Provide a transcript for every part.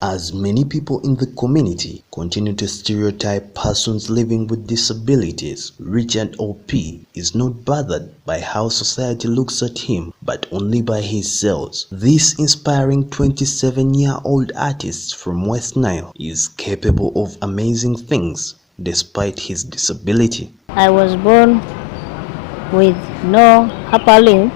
As many people in the community continue to stereotype persons living with disabilities, Richard Opi is not bothered by how society looks at him, but only by his sales. This inspiring 27-year-old artist from West Nile is capable of amazing things despite his disability. I was born with no upper limb.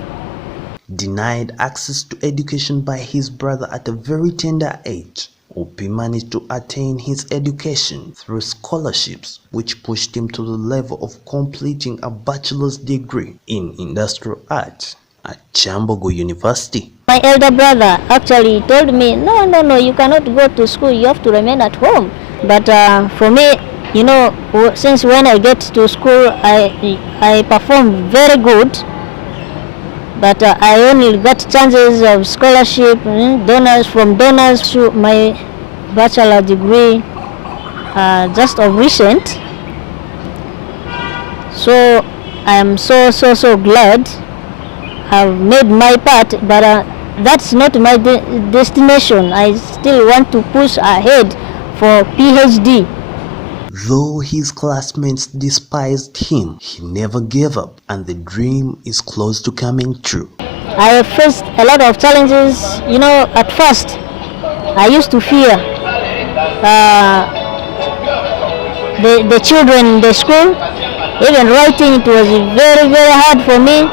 Denied access to education by his brother at a very tender age, Opi managed to attain his education through scholarships, which pushed him to the level of completing a bachelor's degree in industrial arts at Chambogo University. My elder brother actually told me, no, you cannot go to school, you have to remain at home. But for me, since when I get to school, I perform very good. But I only got chances of scholarship, donors to my bachelor degree just of recent. So I am so glad I've made my part, but that's not my destination. I still want to push ahead for PhD. Though his classmates despised him, he never gave up, and the dream is close to coming true. I have faced a lot of challenges. At first, I used to fear the children in the school. Even writing, it was very hard for me.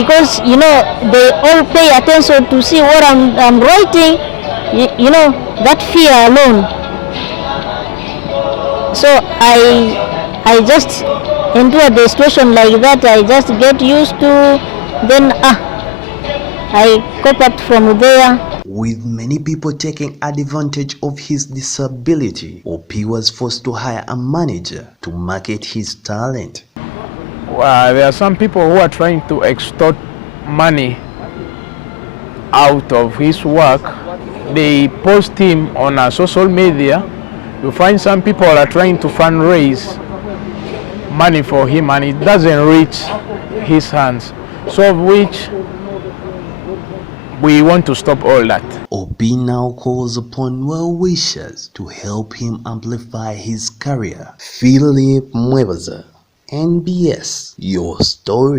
Because, they all pay attention to see what I'm writing. That fear alone. So I just endure the situation like that. I just get used to, then I cope up from there. With many people taking advantage of his disability, Opi was forced to hire a manager to market his talent. There are some people who are trying to extort money out of his work. They post him on social media. You find some people are trying to fundraise money for him and it doesn't reach his hands. So of which we want to stop all that. Opi now calls upon well-wishers to help him amplify his career. Philip Mwebaza, NBS, your story.